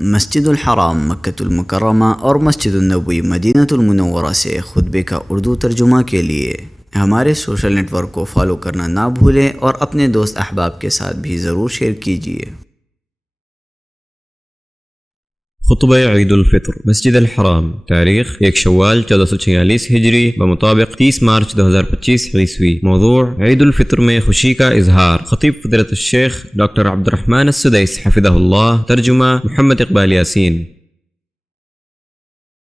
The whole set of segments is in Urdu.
مسجد الحرام مکۃ المکرمہ اور مسجد النبوی مدینہ المنورہ سے خطبے کا اردو ترجمہ کے لیے ہمارے سوشل نیٹ ورک کو فالو کرنا نہ بھولیں اور اپنے دوست احباب کے ساتھ بھی ضرور شیئر کیجیے۔ خطبہ عید الفطر مسجد الحرام، تاریخ 1 شوال 1446 ہجری بمطابق 30 مارچ 2025 عیسوی۔ موضوع عید الفطر میں خوشی کا اظہار۔ خطیب فضیلت الشیخ ڈاکٹر عبد الرحمن السدیس حفظہ اللہ، ترجمہ محمد اقبال یاسین۔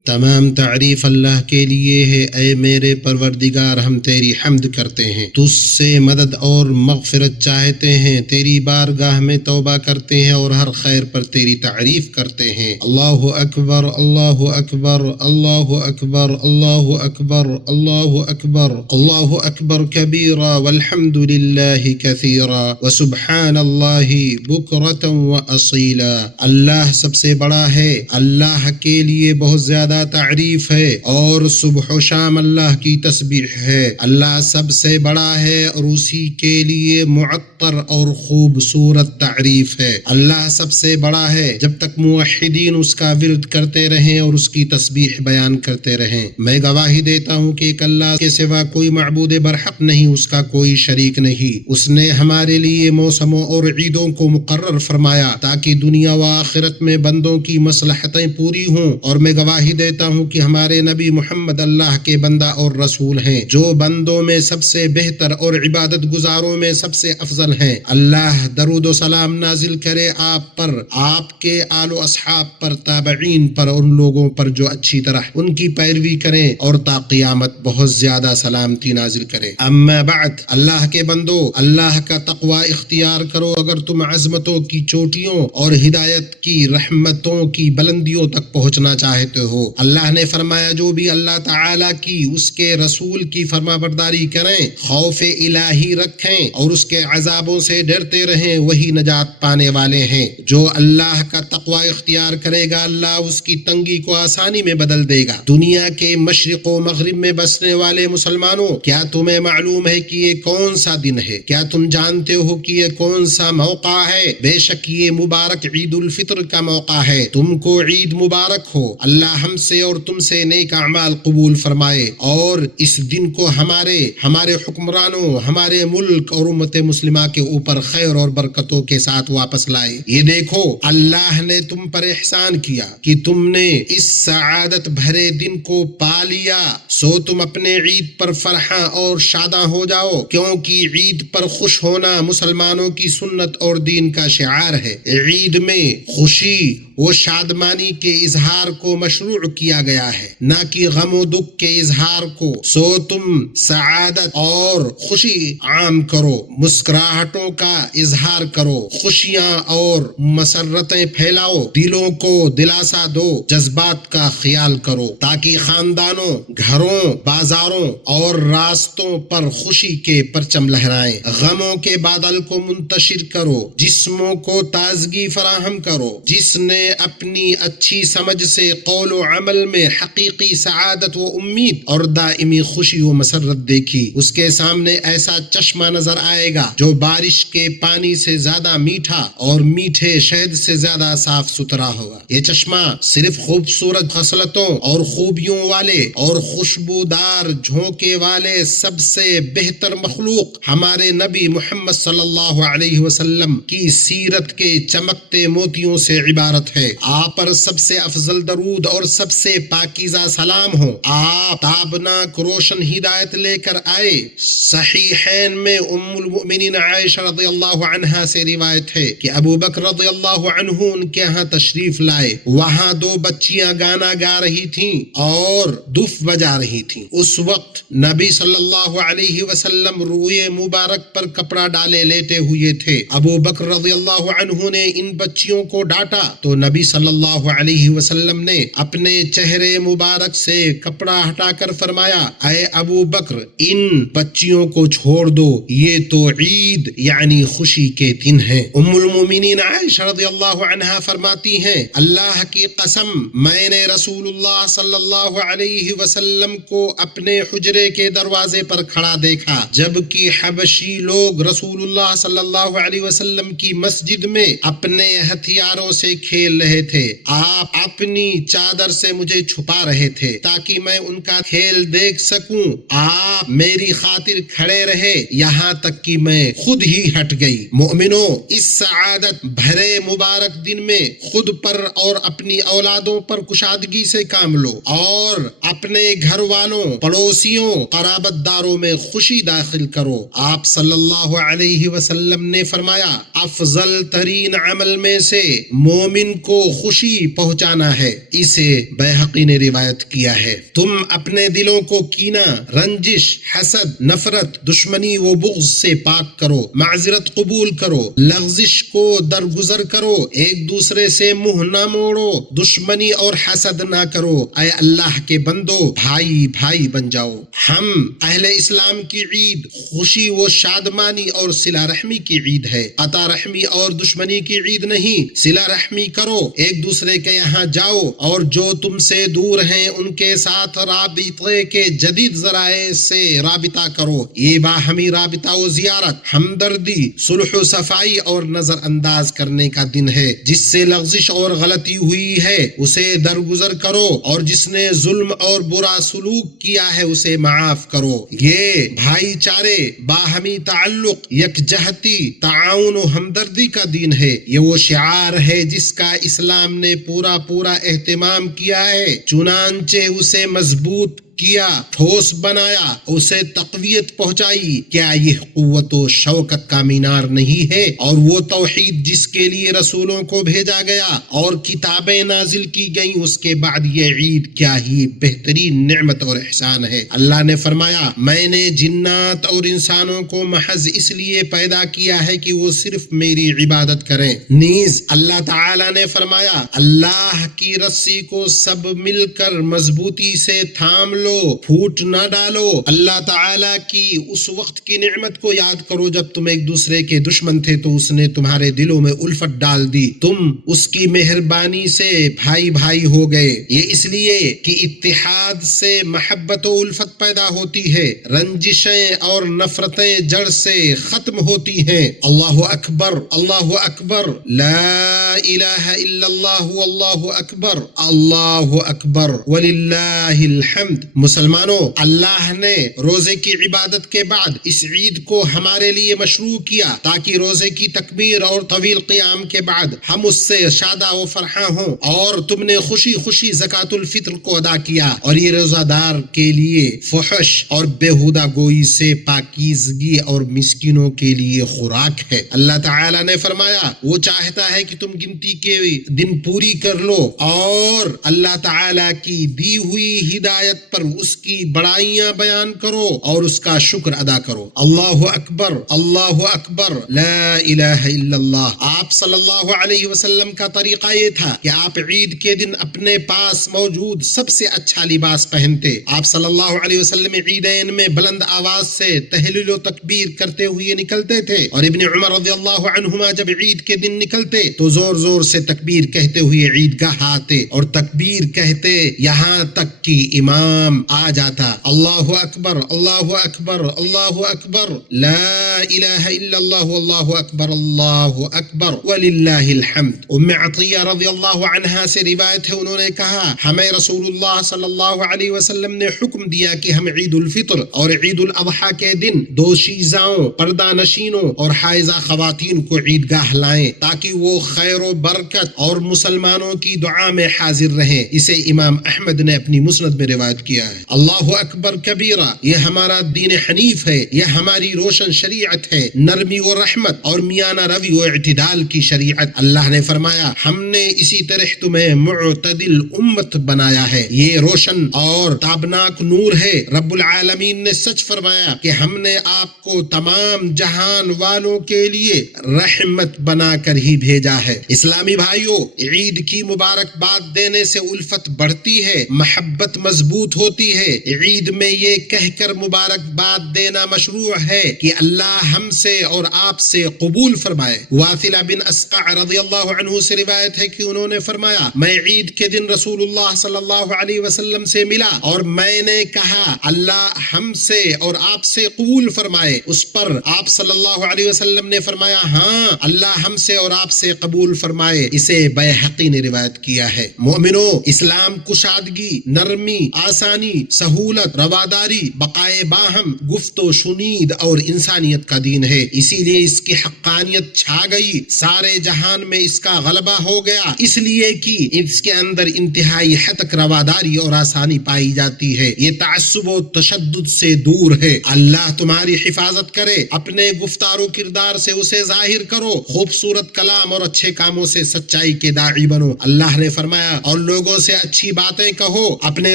تمام تعریف اللہ کے لیے ہے، اے میرے پروردگار ہم تیری حمد کرتے ہیں، تجھ سے مدد اور مغفرت چاہتے ہیں، تیری بارگاہ میں توبہ کرتے ہیں اور ہر خیر پر تیری تعریف کرتے ہیں۔ اللہ اکبر اللہ اکبر اللہ اکبر اللہ اکبر اللہ اکبر اللہ اکبر کبیرا والحمد للہ کثیرا وسبحان اللہ بکرۃ واصیلا۔ اللہ سب سے بڑا ہے، اللہ کے لیے بہت زیادہ تعریف ہے اور صبح و شام اللہ کی تسبیح ہے۔ اللہ سب سے بڑا ہے اور اسی کے لیے معطر اور خوبصورت تعریف ہے۔ اللہ سب سے بڑا ہے، جب تک موحدین اس کا ورد کرتے رہیں اور اس کی تسبیح بیان کرتے رہیں۔ میں گواہی دیتا ہوں کہ ایک اللہ کے سوا کوئی معبود برحق نہیں، اس کا کوئی شریک نہیں۔ اس نے ہمارے لیے موسموں اور عیدوں کو مقرر فرمایا تاکہ دنیا و آخرت میں بندوں کی مصلحتیں پوری ہوں، اور میں گواہی دیتا ہوں کہ ہمارے نبی محمد اللہ کے بندہ اور رسول ہیں، جو بندوں میں سب سے بہتر اور عبادت گزاروں میں سب سے افضل ہیں۔ اللہ درود و سلام نازل کرے آپ پر، آپ کے آل و اصحاب پر، تابعین پر، ان لوگوں پر جو اچھی طرح ان کی پیروی کریں، اور تا قیامت بہت زیادہ سلامتی نازل کرے۔ اما بعد، اللہ کے بندو، اللہ کا تقوی اختیار کرو اگر تم عظمتوں کی چوٹیوں اور ہدایت کی رحمتوں کی بلندیوں تک پہنچنا چاہتے ہو۔ اللہ نے فرمایا جو بھی اللہ تعالیٰ کی، اس کے رسول کی فرما برداری کریں، خوف الہی رکھیں اور اس کے عذابوں سے ڈرتے رہیں، وہی نجات پانے والے ہیں۔ جو اللہ کا تقوی اختیار کرے گا، اللہ اس کی تنگی کو آسانی میں بدل دے گا۔ دنیا کے مشرق و مغرب میں بسنے والے مسلمانوں، کیا تمہیں معلوم ہے کہ یہ کون سا دن ہے؟ کیا تم جانتے ہو کہ یہ کون سا موقع ہے؟ بے شک یہ مبارک عید الفطر کا موقع ہے۔ تم کو عید مبارک ہو۔ اللہ ہم سے اور تم سے نیک اعمال قبول فرمائے اور اس دن کو ہمارے حکمرانوں، ہمارے ملک اور امت مسلمہ کے اوپر خیر اور برکتوں کے ساتھ واپس لائے۔ یہ دیکھو، اللہ نے تم پر احسان کیا کہ تم نے اس سعادت بھرے دن کو پا لیا، سو تم اپنے عید پر فرحاں اور شاداں ہو جاؤ، کیونکہ عید پر خوش ہونا مسلمانوں کی سنت اور دین کا شعار ہے۔ عید میں خوشی و شادمانی کے اظہار کو مشروع کیا گیا ہے، نہ کہ غم و دکھ کے اظہار کو، سو تم سعادت اور خوشی عام کرو، مسکراہٹوں کا اظہار کرو، خوشیاں اور مسرتیں پھیلاؤ، دلوں کو دلاسا دو، جذبات کا خیال کرو، تاکہ خاندانوں، گھروں، بازاروں اور راستوں پر خوشی کے پرچم لہرائیں۔ غموں کے بادل کو منتشر کرو، جسموں کو تازگی فراہم کرو۔ جس نے اپنی اچھی سمجھ سے قول و عمل میں حقیقی سعادت و امید اور دائمی خوشی و مسرت دیکھی، اس کے سامنے ایسا چشمہ نظر آئے گا جو بارش کے پانی سے زیادہ میٹھا اور میٹھے شہد سے زیادہ صاف ستھرا ہوگا۔ یہ چشمہ صرف خوبصورت خصلتوں اور خوبیوں والے اور خوشبودار جھونکے والے سب سے بہتر مخلوق ہمارے نبی محمد صلی اللہ علیہ وسلم کی سیرت کے چمکتے موتیوں سے عبارت ہے۔ آپ پر سب سے افضل درود اور سب سے پاکیزہ سلام ہو۔ آپ تابناک روشن ہدایت لے کر آئے۔ صحیحین میں ام المؤمنین عائشہ رضی اللہ عنہا سے روایت ہے کہ ابو بکر رضی اللہ عنہ ان کے ہاں تشریف لائے۔ وہاں 2 بچیاں گانا گا رہی تھیں اور دف بجا رہی تھیں۔ اس وقت نبی صلی اللہ علیہ وسلم روئے مبارک پر کپڑا ڈالے لیٹے ہوئے تھے۔ ابو بکر رضی اللہ عنہ نے ان بچیوں کو ڈانٹا تو نبی صلی اللہ علیہ وسلم نے اپنے چہرے مبارک سے کپڑا ہٹا کر فرمایا، اے ابو بکر، ان بچیوں کو چھوڑ دو، یہ تو عید یعنی خوشی کے دن ہیں۔ ام المومنین عائشہ رضی اللہ عنہا فرماتی ہیں، اللہ کی قسم، میں نے رسول اللہ صلی اللہ علیہ وسلم کو اپنے حجرے کے دروازے پر کھڑا دیکھا، جبکہ حبشی لوگ رسول اللہ صلی اللہ علیہ وسلم کی مسجد میں اپنے ہتھیاروں سے کھیل کھیل رہے تھے، آپ اپنی چادر سے مجھے چھپا رہے تھے تاکہ میں ان کا کھیل دیکھ سکوں، آپ میری خاطر کھڑے رہے یہاں تک کہ میں خود ہی ہٹ گئی۔ مومنوں، اس سعادت بھرے مبارک دن میں خود پر اور اپنی اولادوں پر کشادگی سے کام لو اور اپنے گھر والوں، پڑوسیوں، قرابت داروں میں خوشی داخل کرو۔ آپ صلی اللہ علیہ وسلم نے فرمایا، افضل ترین عمل میں سے مومن کو خوشی پہنچانا ہے۔ اسے بیہقی نے روایت کیا ہے۔ تم اپنے دلوں کو کینہ، رنجش، حسد، نفرت، دشمنی و بغض سے پاک کرو، معذرت قبول کرو، لغزش کو درگزر کرو، ایک دوسرے سے منہ نہ موڑو، دشمنی اور حسد نہ کرو۔ اے اللہ کے بندو، بھائی بھائی بن جاؤ۔ ہم اہل اسلام کی عید خوشی و شادمانی اور صلہ رحمی کی عید ہے، قطع رحمی اور دشمنی کی عید نہیں۔ صلہ رحمی کرو، ایک دوسرے کے یہاں جاؤ اور جو تم سے دور ہیں ان کے ساتھ رابطے کے جدید ذرائع سے رابطہ کرو۔ یہ باہمی رابطہ و زیارت، ہمدردی، صلح و صفائی اور نظر انداز کرنے کا دن ہے۔ جس سے لغزش اور غلطی ہوئی ہے اسے درگزر کرو اور جس نے ظلم اور برا سلوک کیا ہے اسے معاف کرو۔ یہ بھائی چارے، باہمی تعلق، یکجہتی، تعاون و ہمدردی کا دین ہے۔ یہ وہ شعار ہے جس کا اسلام نے پورا اہتمام کیا ہے، چنانچہ اسے مضبوط کیا، ٹھوس بنایا، اسے تقویت پہنچائی۔ کیا یہ قوت و شوکت کا مینار نہیں ہے؟ اور وہ توحید جس کے لیے رسولوں کو بھیجا گیا اور کتابیں نازل کی گئیں، اس کے بعد یہ عید کیا ہی بہترین نعمت اور احسان ہے۔ اللہ نے فرمایا، میں نے جنات اور انسانوں کو محض اس لیے پیدا کیا ہے کہ وہ صرف میری عبادت کریں۔ نیز اللہ تعالی نے فرمایا، اللہ کی رسی کو سب مل کر مضبوطی سے تھام لو، پھوٹ نہ ڈالو۔ اللہ تعالیٰ کی اس وقت کی نعمت کو یاد کرو جب تم ایک دوسرے کے دشمن تھے تو اس نے تمہارے دلوں میں الفت ڈال دی، تم اس کی مہربانی سے بھائی بھائی ہو گئے۔ یہ اس لیے کہ اتحاد سے محبت و الفت پیدا ہوتی ہے، رنجشیں اور نفرتیں جڑ سے ختم ہوتی ہیں۔ اللہ اکبر، اللہ اکبر، لا الہ الا اللہ، واللہ اکبر، اللہ اکبر وللہ الحمد۔ مسلمانوں، اللہ نے روزے کی عبادت کے بعد اس عید کو ہمارے لیے مشروع کیا تاکہ روزے کی تکبیر اور طویل قیام کے بعد ہم اس سے شادہ و فرحاں ہوں، اور تم نے خوشی خوشی زکوٰۃ الفطر کو ادا کیا، اور یہ روزہ دار کے لیے فحش اور بیہودہ گوئی سے پاکیزگی اور مسکینوں کے لیے خوراک ہے۔ اللہ تعالیٰ نے فرمایا، وہ چاہتا ہے کہ تم گنتی کے دن پوری کر لو اور اللہ تعالیٰ کی دی ہوئی ہدایت پر اس کی بڑائیاں بیان کرو اور اس کا شکر ادا کرو۔ اللہ اکبر، اللہ اکبر، لا الہ الا اللہ۔ آپ صلی اللہ علیہ وسلم کا طریقہ یہ تھا کہ آپ عید کے دن اپنے پاس موجود سب سے اچھا لباس پہنتے۔ آپ صلی اللہ علیہ وسلم عیدین میں بلند آواز سے تہلیل و تکبیر کرتے ہوئے نکلتے تھے، اور ابن عمر رضی اللہ عنہما جب عید کے دن نکلتے تو زور زور سے تکبیر کہتے ہوئے عیدگاہ آتے اور تکبیر کہتے یہاں تک کہ امام آ جاتا۔ اللہ اکبر، اللہ اکبر، اللہ اکبر، لا الہ الا اللہ، واللہ اکبر، اللہ اکبر وللہ الحمد۔ ام عطیہ رضی اللہ عنہا سے روایت ہے، انہوں نے کہا، ہمیں رسول اللہ صلی اللہ علیہ وسلم نے حکم دیا کہ ہم عید الفطر اور عید الاضحیٰ کے دن دوشیزاؤں، پردہ نشینوں اور حائضہ خواتین کو عیدگاہ لائیں تاکہ وہ خیر و برکت اور مسلمانوں کی دعا میں حاضر رہیں۔ اسے امام احمد نے اپنی مسند میں روایت کیا ہے۔ اللہ اکبر کبیرہ، یہ ہمارا دین حنیف ہے، یہ ہماری روشن شریعت ہے، نرمی و رحمت اور میانہ روی و اعتدال کی شریعت۔ اللہ نے فرمایا، ہم نے اسی طرح تمہیں معتدل امت بنایا ہے، یہ روشن اور تابناک نور ہے۔ رب العالمین نے سچ فرمایا کہ ہم نے آپ کو تمام جہان والوں کے لیے رحمت بنا کر ہی بھیجا ہے۔ اسلامی بھائیوں، عید کی مبارکباد دینے سے الفت بڑھتی ہے، محبت مضبوط ہوتی ہوتی ہے۔ عید میں یہ کہہ کر مبارکباد دینا مشروع ہے کہ اللہ ہم سے اور آپ سے قبول فرمائے۔ واثلہ بن اسقع رضی اللہ عنہ سے روایت ہے کہ انہوں نے فرمایا میں عید کے دن رسول اللہ صلی اللہ علیہ وسلم سے ملا اور میں نے کہا اللہ ہم سے اور آپ سے قبول فرمائے۔ اس پر آپ صلی اللہ علیہ وسلم نے فرمایا ہاں اللہ ہم سے اور آپ سے قبول فرمائے۔ اسے بیہقی نے روایت کیا ہے۔ مومنو، اسلام کشادگی، نرمی، آسانی، سہولت، رواداری، بقائے باہم، گفت و شنید اور انسانیت کا دین ہے۔ اسی لیے اس کی حقانیت چھا گئی، سارے جہان میں اس کا غلبہ ہو گیا، اس لیے کہ اس کے اندر انتہائی حد تک رواداری اور آسانی پائی جاتی ہے۔ یہ تعصب و تشدد سے دور ہے۔ اللہ تمہاری حفاظت کرے۔ اپنے گفتار و کردار سے اسے ظاہر کرو، خوبصورت کلام اور اچھے کاموں سے سچائی کے داعی بنو۔ اللہ نے فرمایا اور لوگوں سے اچھی باتیں کہو، اپنے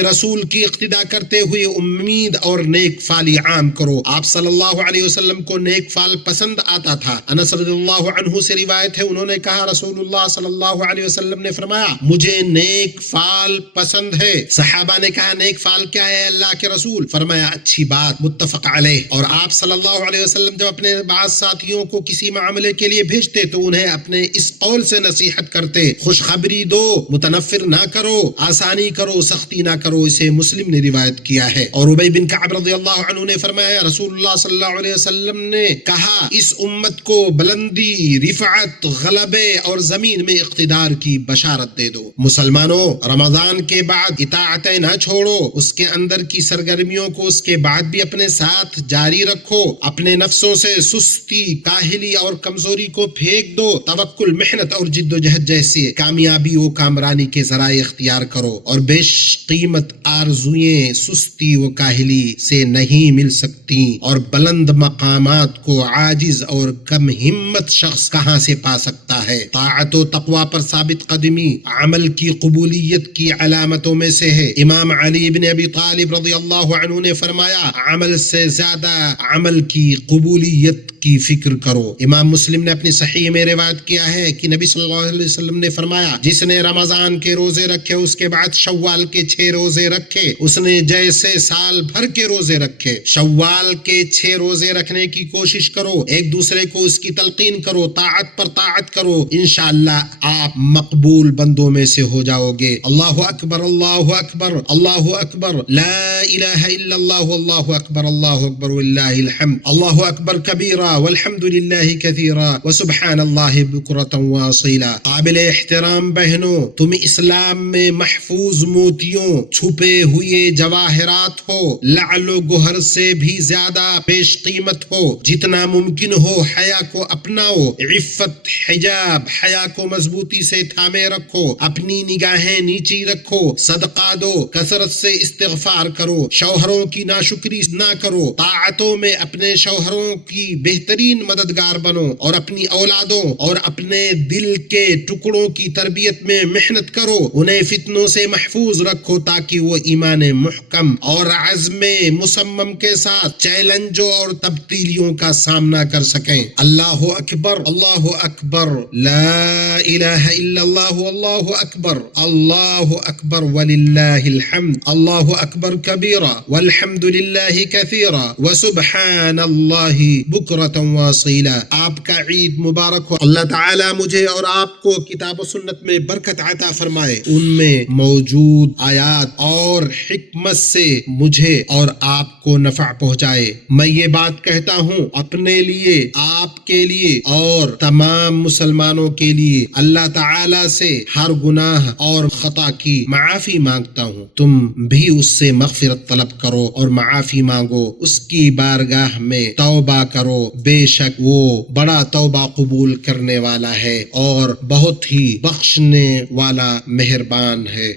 رسول کی اقتدا کرتے ہوئے امید اور نیک فالی عام کرو۔ آپ صلی اللہ علیہ وسلم کو نیک فال پسند آتا تھا۔ انس رضی اللہ عنہ سے روایت ہے انہوں نے کہا رسول اللہ صلی اللہ علیہ وسلم نے فرمایا مجھے نیک فال پسند ہے۔ صحابہ نے کہا نیک فال کیا ہے اللہ کے رسول؟ فرمایا اچھی بات، متفق علیہ۔ اور آپ صلی اللہ علیہ وسلم جب اپنے بعض ساتھیوں کو کسی معاملے کے لیے بھیجتے تو انہیں اپنے اس قول سے نصیحت کرتے خوشخبری دو، متنفر نہ کرو، آسانی کرو، سختی نہ کرو۔ اسے مسلم نے روایت کیا ہے۔ اور ابی بن کعب رضی اللہ عنہ نے فرمایا رسول اللہ صلی اللہ علیہ وسلم نے کہا اس امت کو بلندی، رفعت، غلبے اور زمین میں اقتدار کی بشارت دے دو۔ مسلمانوں، رمضان کے بعد اطاعتیں نہ چھوڑو، اس کے اندر کی سرگرمیوں کو اس کے بعد بھی اپنے ساتھ جاری رکھو۔ اپنے نفسوں سے سستی، کاہلی اور کمزوری کو پھینک دو۔ توکل، محنت اور جد و جہد جیسے کامیابی و کامرانی کے ذرائع اختیار کرو، اور بیش قیمت آرزوئیں سستی و کاہلی سے نہیں مل سکتی، اور بلند مقامات کو عاجز اور کم ہمت شخص کہاں سے پا سکتا ہے۔ طاعت و تقوی پر ثابت قدمی عمل کی قبولیت کی علامتوں میں سے ہے۔ امام علی بن ابی طالب رضی اللہ عنہ نے فرمایا عمل سے زیادہ عمل کی قبولیت کی فکر کرو۔ امام مسلم نے اپنی صحیح میں روایت کیا ہے کہ نبی صلی اللہ علیہ وسلم نے فرمایا جس نے رمضان کے روزے رکھے اس کے بعد شوال کے 6 روزے رکھے اس نے جیسے سال بھر کے روزے رکھے۔ شوال کے 6 روزے رکھنے کی کوشش کرو، ایک دوسرے کو اس کی تلقین کرو، طاعت پر طاعت کرو، انشاءاللہ آپ مقبول بندوں میں سے ہو جاؤ گے۔ اللہ اکبر، اللہ اکبر، اللہ اکبر، لا الہ الا اللہ، اللہ اکبر، اللہ اکبر وللہ الحمد، اللہ اکبر کبیرہ والحمد للہ کثیرا وسبحان اللہ بکرۃ واصیلا۔ قابل احترام بہنوں، تم اسلام میں محفوظ موتیوں، چھپے ہوئے جواہرات ہو، لعل و گوہر سے بھی زیادہ بیش قیمت ہو۔ جتنا ممکن ہو حیا کو اپناؤ، عفت، حجاب، حیا کو مضبوطی سے تھامے رکھو، اپنی نگاہیں نیچی رکھو، صدقہ دو، کثرت سے استغفار کرو، شوہروں کی ناشکری نہ کرو، طاعتوں میں اپنے شوہروں کی بہترین مددگار بنو، اور اپنی اولادوں اور اپنے دل کے ٹکڑوں کی تربیت میں محنت کرو، انہیں فتنوں سے محفوظ رکھو تاکہ وہ ایمان محکم اور عزم مصمم کے ساتھ چیلنجوں اور تبدیلیوں کا سامنا کر سکیں۔ اللہ اکبر، اللہ اکبر، لا الہ الا اللہ، اللہ اکبر، اللہ اکبر وللہ الحمد، اللہ اکبر کبیرہ والحمد للہ کثیرہ وسبحان اللہ بکرۃ واصیلا۔ آپ کا عید مبارک ہو۔ اللہ تعالی مجھے اور آپ کو کتاب و سنت میں برکت عطا فرمائے، ان میں موجود آیات اور حکمت سے مجھے اور آپ کو نفع پہنچائے۔ میں یہ بات کہتا ہوں اپنے لیے، آپ کے لیے اور تمام مسلمانوں کے لیے، اللہ تعالی سے ہر گناہ اور خطا کی معافی مانگتا ہوں۔ تم بھی اس سے مغفرت طلب کرو اور معافی مانگو، اس کی بارگاہ میں توبہ کرو، بے شک وہ بڑا توبہ قبول کرنے والا ہے اور بہت ہی بخشنے والا مہربان ہے۔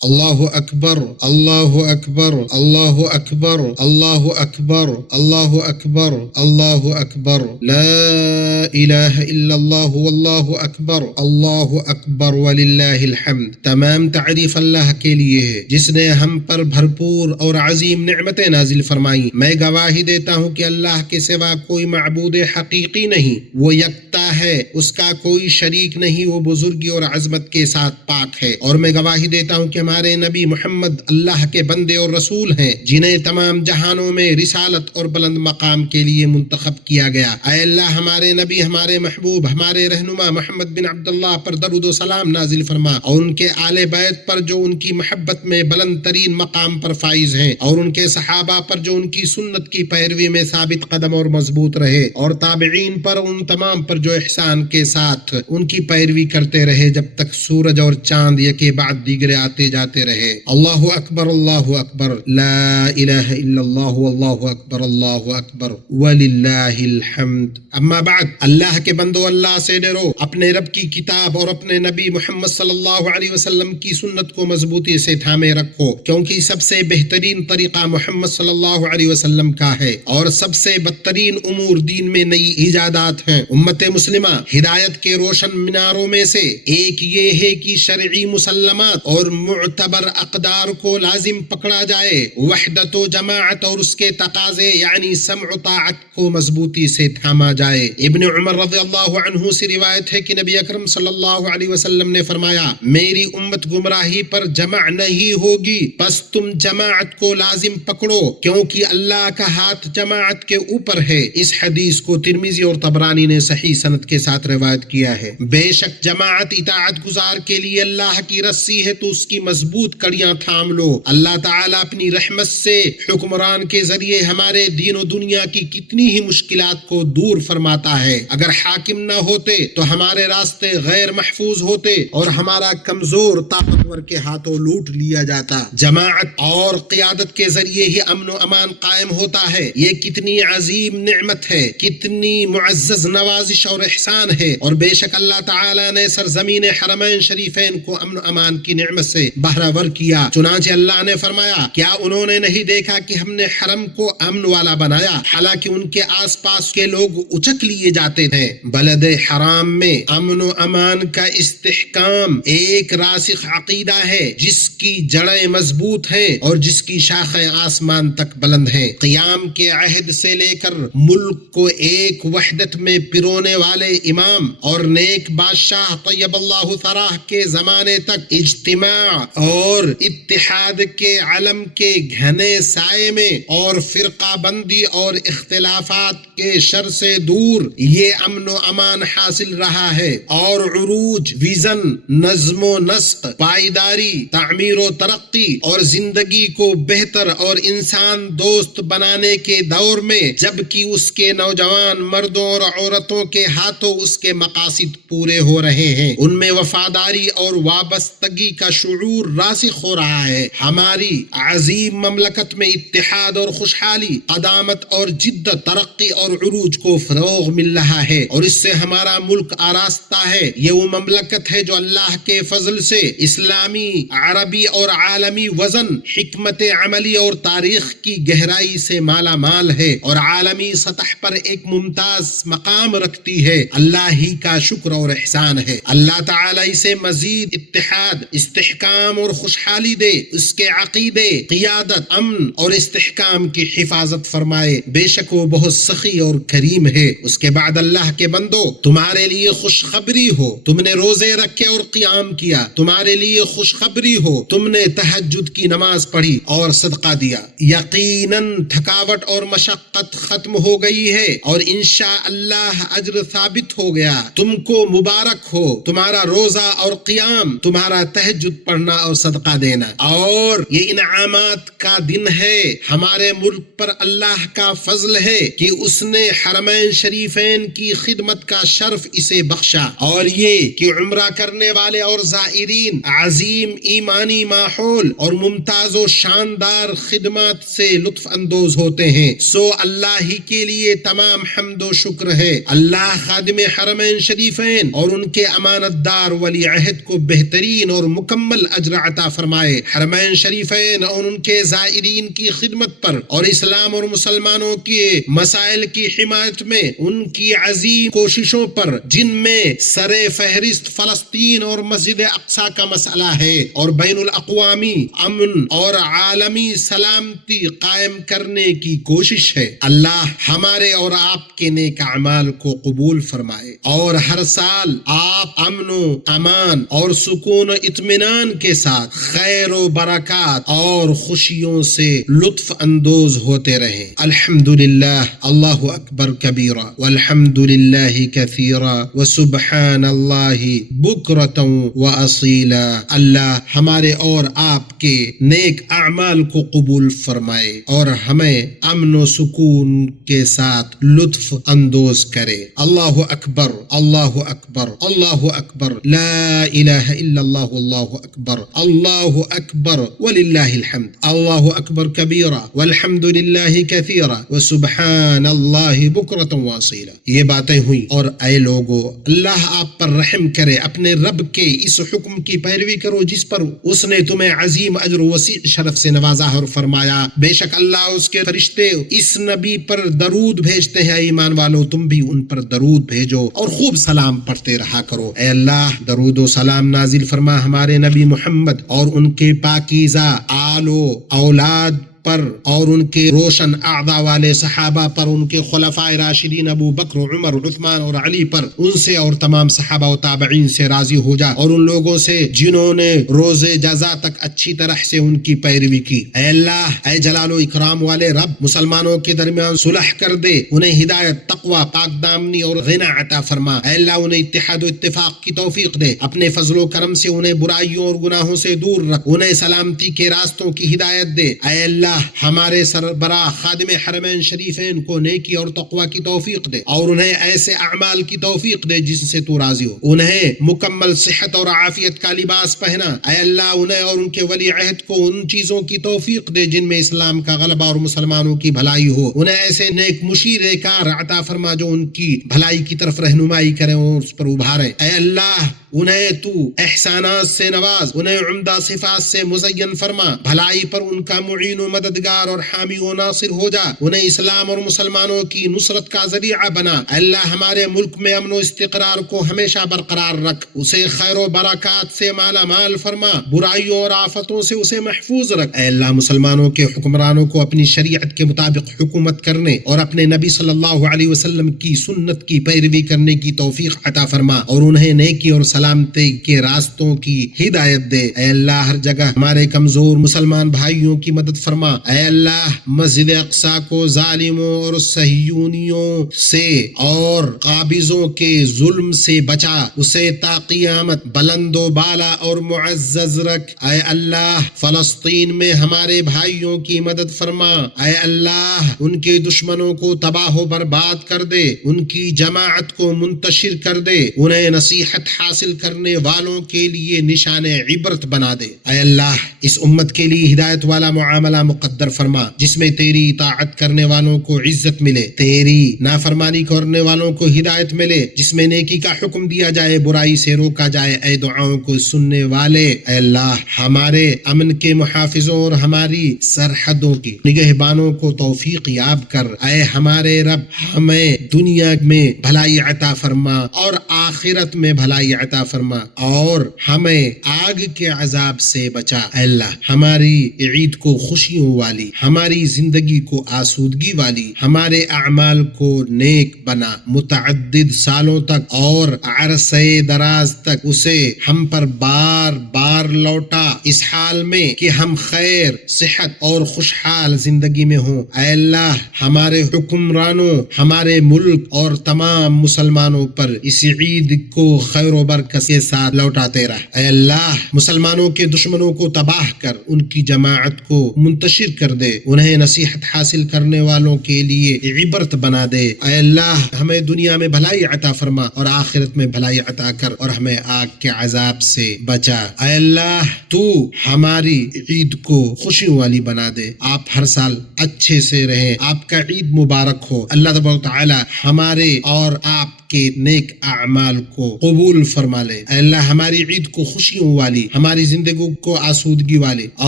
اللہ اکبر، اللہ اکبر، اللہ اکبر، اللہ اکبر، اللہ اکبر، اللہ اکبر، لا الہ الا اللہ، واللہ اکبر، اللہ اکبر وللہ الحمد۔ تمام تعریف اللہ کے لیے ہے جس نے ہم پر بھرپور اور عظیم نعمتیں نازل فرمائیں۔ میں گواہی دیتا ہوں کہ اللہ کے سوا کوئی معبود حقیقی نہیں، وہ یکتا ہے اس کا کوئی شریک نہیں، وہ بزرگی اور عظمت کے ساتھ پاک ہے، اور میں گواہی دیتا ہوں کہ ہمارے نبی محمد اللہ کے بندے اور رسول ہیں جنہیں تمام جہانوں میں رسالت اور بلند مقام کے لیے منتخب کیا گیا۔ اے اللہ ہمارے نبی، ہمارے محبوب، ہمارے رہنما محمد بن عبداللہ پر درود و سلام نازل فرما، اور ان کے آل بیت پر جو ان کی محبت میں بلند ترین مقام پر فائز ہیں، اور ان کے صحابہ پر جو ان کی سنت کی پیروی میں ثابت قدم اور مضبوط رہے، اور تابعین پر، ان تمام پر جو احسان کے ساتھ ان کی پیروی کرتے رہے جب تک سورج اور چاند یکے بعد دیگرے آتے جاتے رہے۔ اللہ اکبر، اللہ اکبر، لا الہ الا اللہ، واللہ اکبر، اللہ اکبر، وللہ الحمد۔ اما بعد، اللہ کے بندو، اللہ سے ڈرو، اپنے رب کی کتاب اور اپنے نبی محمد صلی اللہ علیہ وسلم کی سنت کو مضبوطی سے تھامے رکھو، کیونکہ سب سے بہترین طریقہ محمد صلی اللہ علیہ وسلم کا ہے، اور سب سے بدترین امور دین میں نئی ایجادات ہیں۔ امت مسلمہ ہدایت کے روشن میناروں میں سے ایک یہ ہے کہ شرعی مسلمات اور معتبر اقدار کو لازم پکڑا جائے، وحدت و جماعت اور اس کے تقاضے یعنی سمع و طاعت کو مضبوطی سے تھاما جائے۔ ابن عمر رضی اللہ عنہ سے روایت ہے کہ نبی اکرم صلی اللہ علیہ وسلم نے فرمایا، میری امت گمراہی پر جمع نہیں ہوگی، بس تم جماعت کو لازم پکڑو کیونکہ اللہ کا ہاتھ جماعت کے اوپر ہے۔ اس حدیث کو ترمذی اور طبرانی نے صحیح سند کے ساتھ روایت کیا ہے۔ بے شک جماعت اطاعت گزار کے لیے اللہ کی رسی ہے، تو اس کی مضبوط کڑیاں تھام لو۔ اللہ تعالیٰ اپنی رحمت سے حکمران کے ذریعے ہمارے دین و دنیا کی کتنی ہی مشکلات کو دور فرماتا ہے۔ اگر حاکم نہ ہوتے تو ہمارے راستے غیر محفوظ ہوتے اور ہمارا کمزور طاقتور کے ہاتھوں لوٹ لیا جاتا۔ جماعت اور قیادت کے ذریعے ہی امن و امان قائم ہوتا ہے۔ یہ کتنی عظیم نعمت ہے، کتنی معزز نوازش اور احسان ہے، اور بے شک اللہ تعالیٰ نے سرزمین حرمین شریفین کو امن و امان کی نعمت سے بہرہور کیا۔ چنانچہ اللہ نے فرمایا، کیا انہوں نے نہیں دیکھا کہ ہم نے حرم کو امن والا بنایا، حالانکہ ان کے آس پاس کے لوگ اچک لیے جاتے تھے۔ بلد حرام میں امن و امان کا استحکام ایک راسخ عقیدہ ہے جس کی جڑیں مضبوط ہیں اور جس کی شاخیں آسمان تک بلند ہیں۔ قیام کے عہد سے لے کر ملک کو ایک وحدت میں پرونے والے امام اور نیک بادشاہ طیب اللہ ثراہ کے زمانے تک اجتماع اور اتحاد کے علم کے گھنے سائے میں اور فرقہ بندی اور اختلافات کے شر سے دور یہ امن و امان حاصل رہا ہے، اور عروج، ویژن، نظم و نسق، پائیداری، تعمیر و ترقی اور زندگی کو بہتر اور انسان دوست بنانے کے دور میں جبکہ اس کے نوجوان مردوں اور عورتوں کے ہاتھوں اس کے مقاصد پورے ہو رہے ہیں، ان میں وفاداری اور وابستگی کا شعور راسخ ہو رہا ہے۔ ہماری عظیم مملکت میں اتحاد اور خوشحالی، قدامت اور جدت، ترقی اور عروج کو فروغ مل رہا ہے، اور اس سے ہمارا ملک آراستہ ہے۔ یہ وہ مملکت ہے جو اللہ کے فضل سے اسلامی، عربی اور عالمی وزن، حکمت عملی اور تاریخ کی گہرائی سے مالا مال ہے اور عالمی سطح پر ایک ممتاز مقام رکھتی ہے۔ اللہ ہی کا شکر اور احسان ہے۔ اللہ تعالیٰ اسے مزید اتحاد، استحکام اور خوشحالی دے، اس کے عقیدے، قیادت، امن اور استحکام کی حفاظت فرمائے۔ بے شک وہ بہت سخی اور کریم ہے۔ اس کے بعد اللہ کے بندو، تمہارے لیے خوشخبری ہو، تم نے روزے رکھے اور قیام کیا۔ تمہارے لیے خوشخبری ہو، تم نے تہجد کی نماز پڑھی اور صدقہ دیا۔ یقیناً تھکاوٹ اور مشقت ختم ہو گئی ہے اور انشاءاللہ اجر ثابت ہو گیا۔ تم کو مبارک ہو تمہارا روزہ اور قیام، تمہارا تہجد پڑھنا اور صدقہ دینا، اور یہ انعامات کا دن ہے۔ ہمارے ملک پر اللہ کا فضل ہے کہ اس نے حرمین شریفین کی خدمت کا شرف اسے بخشا، اور یہ کہ عمرہ کرنے والے اور زائرین عظیم ایمانی ماحول اور ممتاز و شاندار خدمات سے لطف اندوز ہوتے ہیں۔ سو اللہ ہی کے لیے تمام حمد و شکر ہے۔ اللہ خادم حرمین شریفین اور ان کے امانت دار ولی عہد کو بہترین اور مکمل اجر عطا فرمائے۔ حرمین شریفین اور ان کے زائرین کی خدمت پر اور اسلام اور مسلمانوں کے مسائل کی حمایت میں ان کی عظیم کوششوں پر، جن میں سر فہرست فلسطین اور مسجد اقصی کا مسئلہ ہے اور بین الاقوامی امن اور عالمی سلامتی قائم کرنے کی کوشش ہے، اللہ ہمارے اور آپ کے نیک اعمال کو قبول قبول فرمائے، اور ہر سال آپ امن و امان اور سکون و اطمینان کے ساتھ خیر و برکات اور خوشیوں سے لطف اندوز ہوتے رہیں۔ الحمدللہ، اللہ اکبر کبیرا والحمد للہ کثیرا وسبحان اللہ بکرۃ واصیلا۔ اللہ ہمارے اور آپ کے نیک اعمال کو قبول فرمائے اور ہمیں امن و سکون کے ساتھ لطف اندوز کرے۔ اللہ اکبر، اللہ اکبر، اللہ اکبر، لا الہ الا اللہ، اللہ اکبر، اللہ اکبر وللہ الحمد، اللہ اکبر کبیرا والحمد للہ کثیرا وسبحان اللہ بکرۃ واصیلا۔ یہ باتیں ہوئیں، اور اے لوگو، اللہ آپ پر رحم کرے، اپنے رب کے اس حکم کی پیروی کرو جس پر اس نے تمہیں عظیم اجر و وسیع شرف سے نوازا اور فرمایا بے شک اللہ اس کے فرشتے اس نبی پر درود بھیجتے ہیں، ایمان والو تم بھی ان پر درود بھیجو اور خوب سلام پڑھتے رہا کرو۔ اے اللہ درود و سلام نازل فرما ہمارے نبی محمد اور ان کے پاکیزہ آل و اولاد پر، اور ان کے روشن اعضاء والے صحابہ پر، ان کے خلفائے راشدین ابو بکر، عمر، عثمان اور علی پر، ان سے اور تمام صحابہ و تابعین سے راضی ہو جا، اور ان لوگوں سے جنہوں نے روز جزا تک اچھی طرح سے ان کی پیروی کی۔ اے اللہ، اے جلال و اکرام والے رب، مسلمانوں کے درمیان صلح کر دے، انہیں ہدایت، تقوی، پاک دامنی اور غنا عطا فرما۔ اے اللہ انہیں اتحاد و اتفاق کی توفیق دے، اپنے فضل و کرم سے انہیں برائیوں اور گناہوں سے دور رکھ، انہیں سلامتی کے راستوں کی ہدایت دے۔ اے اللہ ہمارے سربراہ خادم حرمین شریفین کو نیکی اور تقوی کی توفیق دے، اور انہیں ایسے اعمال کی توفیق دے جن سے تو راضی ہو، انہیں مکمل صحت اور عافیت کا لباس پہنا۔ اے اللہ انہیں اور ان کے ولی عہد کو ان چیزوں کی توفیق دے جن میں اسلام کا غلبہ اور مسلمانوں کی بھلائی ہو، انہیں ایسے نیک مشیر کار عطا فرما جو ان کی بھلائی کی طرف رہنمائی کریں اور اس پر ابھاریں۔ اے اللہ انہیں تو احسانات سے نواز، انہیں عمدہ صفات سے مزین فرما، بھلائی پر ان کا معین و مددگار اور حامی و ناصر ہو جا، انہیں اسلام اور مسلمانوں کی نصرت کا ذریعہ بنا۔ اللہ ہمارے ملک میں امن و استقرار کو ہمیشہ برقرار رکھ، اسے خیر و برکات سے مالا مال فرما، برائیوں اور آفتوں سے اسے محفوظ رکھ۔ اے اللہ مسلمانوں کے حکمرانوں کو اپنی شریعت کے مطابق حکومت کرنے اور اپنے نبی صلی اللہ علیہ وسلم کی سنت کی پیروی کرنے کی توفیق عطا فرما، اور انہیں نیکی اور سلامتی کے راستوں کی ہدایت دے۔ اے اللہ ہر جگہ ہمارے کمزور مسلمان بھائیوں کی مدد فرما۔ اے اللہ مسجد اقصی کو ظالموں اور صہیونیوں سے اور قابضوں کے ظلم سے بچا، اسے تا قیامت بلند و بالا اور معزز رکھ۔ اے اللہ فلسطین میں ہمارے بھائیوں کی مدد فرما۔ اے اللہ ان کے دشمنوں کو تباہ و برباد کر دے، ان کی جماعت کو منتشر کر دے، انہیں نصیحت حاصل کرنے والوں کے لیے نشان عبرت بنا دے۔ اے اللہ اس امت کے لیے ہدایت والا معاملہ مقدر فرما، جس میں تیری اطاعت کرنے والوں کو عزت ملے، تیری نافرمانی کرنے والوں کو ہدایت ملے، جس میں نیکی کا حکم دیا جائے، برائی سے روکا جائے۔ اے دعاؤں کو سننے والے، اے اللہ ہمارے امن کے محافظوں اور ہماری سرحدوں کی نگہبانوں کو توفیق یاب کر۔ اے ہمارے رب ہمیں دنیا میں بھلائی عطا فرما اور آخرت میں بھلائی عطا فرما، اور ہمیں آگ کے عذاب سے بچا۔ اے اللہ ہماری عید کو خوشیوں والی، ہماری زندگی کو آسودگی والی، ہمارے اعمال کو نیک بنا، متعدد سالوں تک اور عرصے دراز تک اسے ہم پر بار بار لوٹا، اس حال میں کہ ہم خیر، صحت اور خوشحال زندگی میں ہوں۔ اے اللہ ہمارے حکمرانوں، ہمارے ملک اور تمام مسلمانوں پر اس عید کو خیر و برکت کے ساتھ لوٹاتے رہ۔ اے اللہ مسلمانوں کے دشمنوں کو تباہ کر، ان کی جماعت کو منتشر کر دے، انہیں نصیحت حاصل کرنے والوں کے لیے عبرت بنا دے۔ اے اللہ ہمیں دنیا میں بھلائی عطا فرما اور آخرت میں بھلائی عطا کر، اور ہمیں آگ کے عذاب سے بچا۔ اے اللہ تو ہماری عید کو خوشیوں والی بنا دے۔ آپ ہر سال اچھے سے رہیں، آپ کا عید مبارک ہو۔ اللہ تبارک و تعالی ہمارے اور آپ کے نیک اعمال کو قبول فرما لے۔ اے اللہ ہماری عید کو خوشیوں والی، ہماری زندگی کو آسودگی والی،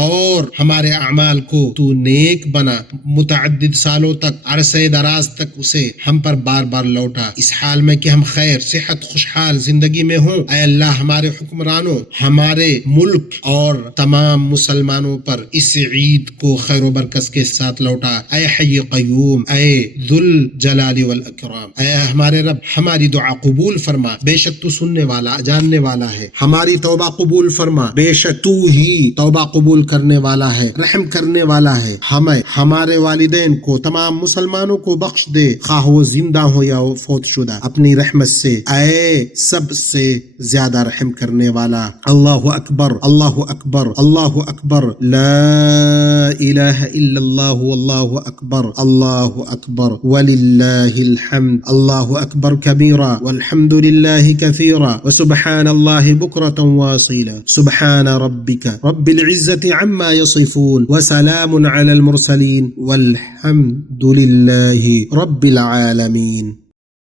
اور ہمارے اعمال کو تو نیک بنا، متعدد سالوں تک، عرصے دراز تک اسے ہم پر بار بار لوٹا، اس حال میں کہ ہم خیر، صحت، خوشحال زندگی میں ہوں۔ اے اللہ ہمارے حکمرانوں، ہمارے ملک اور تمام مسلمانوں پر اس عید کو خیر و برکت کے ساتھ لوٹا۔ اے حی قیوم، اے ذوالجلال والاکرام، اے ہمارے رب ہمارے ہماری دعا قبول فرما، بے شک تو سننے والا جاننے والا ہے، ہماری توبہ قبول فرما، بے شک تو ہی توبہ قبول کرنے والا ہے، رحم کرنے والا ہے، ہمیں ہمارے والدین کو تمام مسلمانوں کو بخش دے، خواہ وہ زندہ ہو یا فوت شدہ، اپنی رحمت سے اے سب سے زیادہ رحم کرنے والا۔ اللہ اکبر، اللہ اکبر، اللہ اکبر، لا الہ الا اللہ، واللہ اکبر، اللہ اکبر وللہ الحمد، اللہ اکبر کبیرا والحمد للہ کثیرا وسبحان اللہ بکرۃ واصیلا، سبحان ربک رب العزۃ عما یصفون وسلام علی المرسلین والحمد للہ رب العالمین۔